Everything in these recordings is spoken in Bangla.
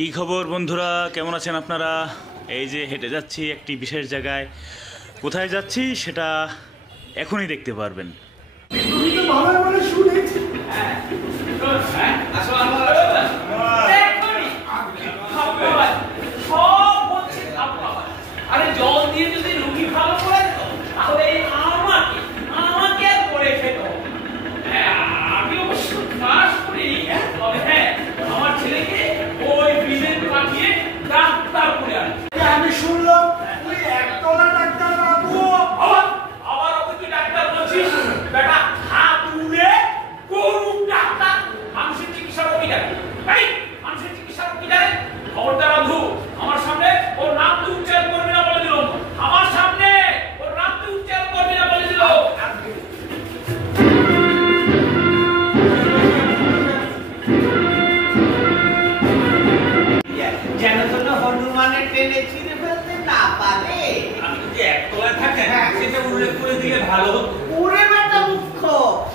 কি খবর বন্ধুরা, কেমন আছেন আপনারা? এই যে হেঁটে যাচ্ছি একটি বিশেষ জায়গায়। কোথায় যাচ্ছি সেটা এখনই দেখতে পারবেন। আরে জল দিয়ে যদি রুগী ভালো করে দিত তাহলে আমাকে আর করে খেত। আমি অবশ্য কাজ করি, তবে হ্যাঁ আমার ছেলেকে ওই বিলেন পাঠিয়ে ডাক্তার করে আনে। আমি শুনলাম তুই একতলা ডাক্তার বাবু। আবার ওকে তুই ডাক্তার বলছিস? বেটা হাত উড়ে গরু ডাক্তার। মানুষের চিকিৎসা কি জানে? ভাই মানুষের চিকিৎসা কি জানে? খবরদার রাধু, আমার সামনে ওর নাম তুই উচ্চারণ করবি না বলে দিল। আমার সামনে ওর নাম তুই উচ্চারণ করবি না বলে দিল। যেন যেন হনুমানের ট্রেনে ছিঁড়ে ফেলতে না পারে। আমি যদি একতলায় থাকেন সেটা উল্লেখ করে দিলে ভালো হতো। ওরে বেটা মুখ্য,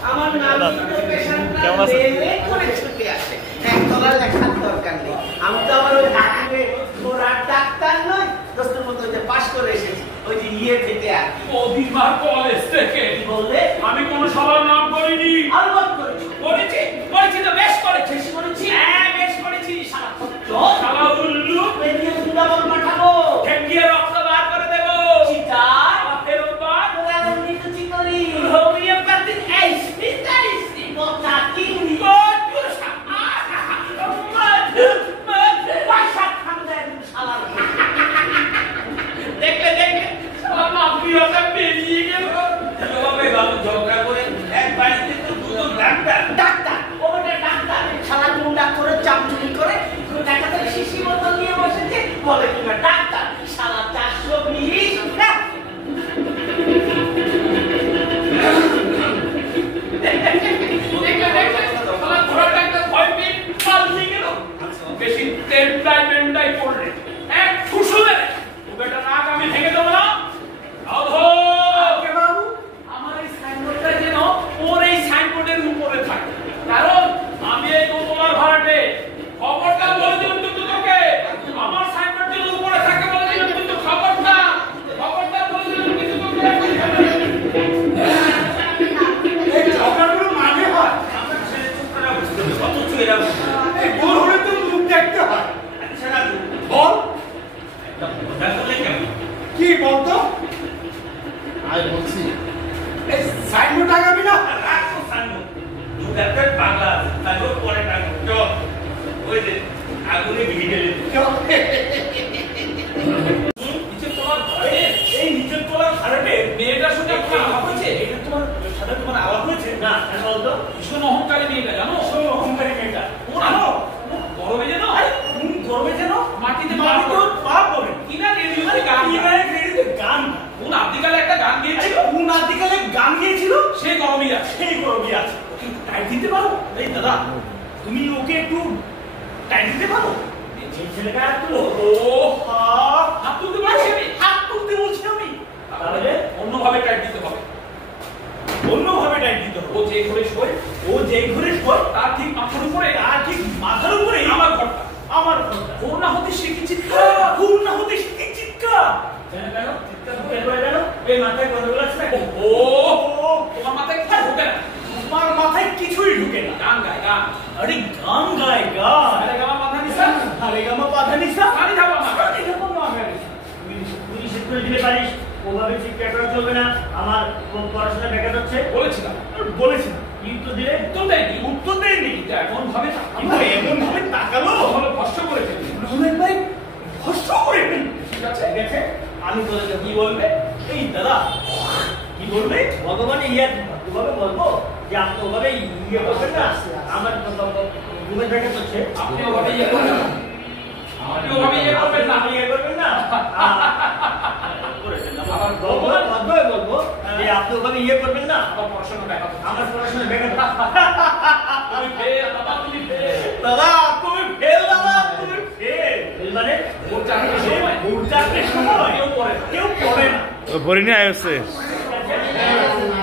আমার নাম তো পেশেন্টটা রেলে করে ছুটে আসে। একতলা লেখার দরকার নেই। আমি তো আমার ওই হাকিমে ঘোড়ার ডাক্তার নই, দোস্তের মতো যে পাশ করে এসেছি ওই যে ইয়ে থেকে আর অভিমান কলেজ থেকে বললে আমি কোনো সবার নাম করিনি। আলবাত করেছি করেছি তো বেশ করেছি। করেছি হ্যাঁ বেশ করেছি। চল শালা উল্লু বেরিয়ে বৃন্দাবন পাঠাবো, ঠেকিয়ে রক্ত বার করে দেবো। চিতার ফেরত বার তোরা নিকুচি করি হোমিওপ্যাথিক স্পেশালিস্ট কথা কি দেখলে শালা মাফিয়াটা বেরিয়ে গেল। এভাবে বাবু ঝগড়া করে এক বাড়িতে তো দুটো ডাক্তার। ডাক্তার ওটা ডাক্তার শালা গুন্ডা করে চামচুরি করে টাকাতে শিশি বোতল নিয়ে বসেছে, বলে কিনা ডাক্তার। শালা 420 শালা ঘোড়াটা একটা ভয় পেয়ে পালিয়ে গেল। বেশি টেন্টাই পড়লে এক ফুসু দেবে। ও বেটা নাক আমি ভেঙে দেবো না। বাবু আমার এই সাইনবোর্ডটা যেন ওর এই সাইনবোর্ডের উপরে থাকে, কারণ আমি এই দোতলার ভাড়াটে। খবরটা বলে দিলাম কিন্তু তোকে, আমার সাইনবোর্ড যেন উপরে থাকে বলে দিলাম কিন্তু খবরটা বলে দিলাম কিন্তু তোকে। এই ঝগড়াগুলো মানে হয় আমার ছেলে চুপটা বুঝতে হবে, কত চলে যাবে। এই বড় হলে তো মুখ দেখতে হয়। আচ্ছা না বল একটা কথা বলে কেমন? কি বলতো? আয় বলছি এই সাইনবোর্ড লাগাবি না? রাখো সাইনবোর্ড। দু ডাক্তার পাগলা সাইনবোর্ড পরে টাকা চল ওই যে আগুনে ভিজে গেলে নিচে তোমার ঘরে এই নিচে তোমার ঘরে মেয়েটার সঙ্গে আপনার আলাপ হয়েছে? এটা তোমার সাথে তোমার আলাপ হয়েছে? না বলতো ভীষণ অহংকারী মেয়েটা, জানো? ভীষণ অহংকারী মেয়েটা। জানো গরমে যেন মাটিতে পা পড়ে কিনা রেডিওতে গান কোন আদিকালে একটা গান গিয়েছিল সেই গরমই আছে। ওকে টাইট দিতে পারো? এই দাদা তুমি ওকে একটু টাইট দিতে পারো? ছেলেটা হাত তুলতে বলছি আমি। তাহলে অন্যভাবে টাইট দিতে হবে। ও যে ঘরে শোয় তার ঠিক মাথার উপরে আমার ঘরটা। ঘুম না হতে শিখি চিৎকার। এই মাথায় কথাগুলো আছে না? ও তোমার মাথায় কি ঢোকে না? তোমার মাথায় কিছুই ঢুকে না। গান গায় গান। আরে গান গায় গান। আরে গামা মাথা নিছা আরে গামা পাধা নিসা। গানি ধাবা মাথা। তুই শিখ করে দিতে পারিস, ওভাবে শিক্ষা করা চলবে না। আমার পড়াশোনা দেখা যাচ্ছে। বলেছিলাম কি উত্তর দিলে? উত্তর দেয়নি। এটা এমন ভাবে তাকালো তাহলে ভস্য করে ফেলবি। রহমান ভাই ভস্ম করে ফেলবে। ঠিক আছে? ঠিক আছে, আমি তোদেরকে কি বলবে? এই দাদা কি বলবে? ভগবানের ওভাবে বলবো যে আপনি ওভাবে ইয়ে করবেন না। আমার ঘুমের ব্যাটা করছে, আপনি ওভাবে ইয়ে করবেন না। আপনি ওভাবে ইয়ে করবেন না। আপনি ইয়ে করবেন না। আবার বলবো যে আপনি ওভাবে ইয়ে করবেন না। আমার পড়াশোনা দেখাবো। আমার পড়াশোনা ব্যাঘাত। তুমি ফেল বাবা, তুমি ফেল। দাদা তুমি ফেল, দাদা তুমি ফেল। মানে ভোর চারটের সময় ভোর চারটের সময় কেউ পড়ে না। পরিণয় আসছে। ঠিক আছে?